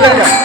Ya,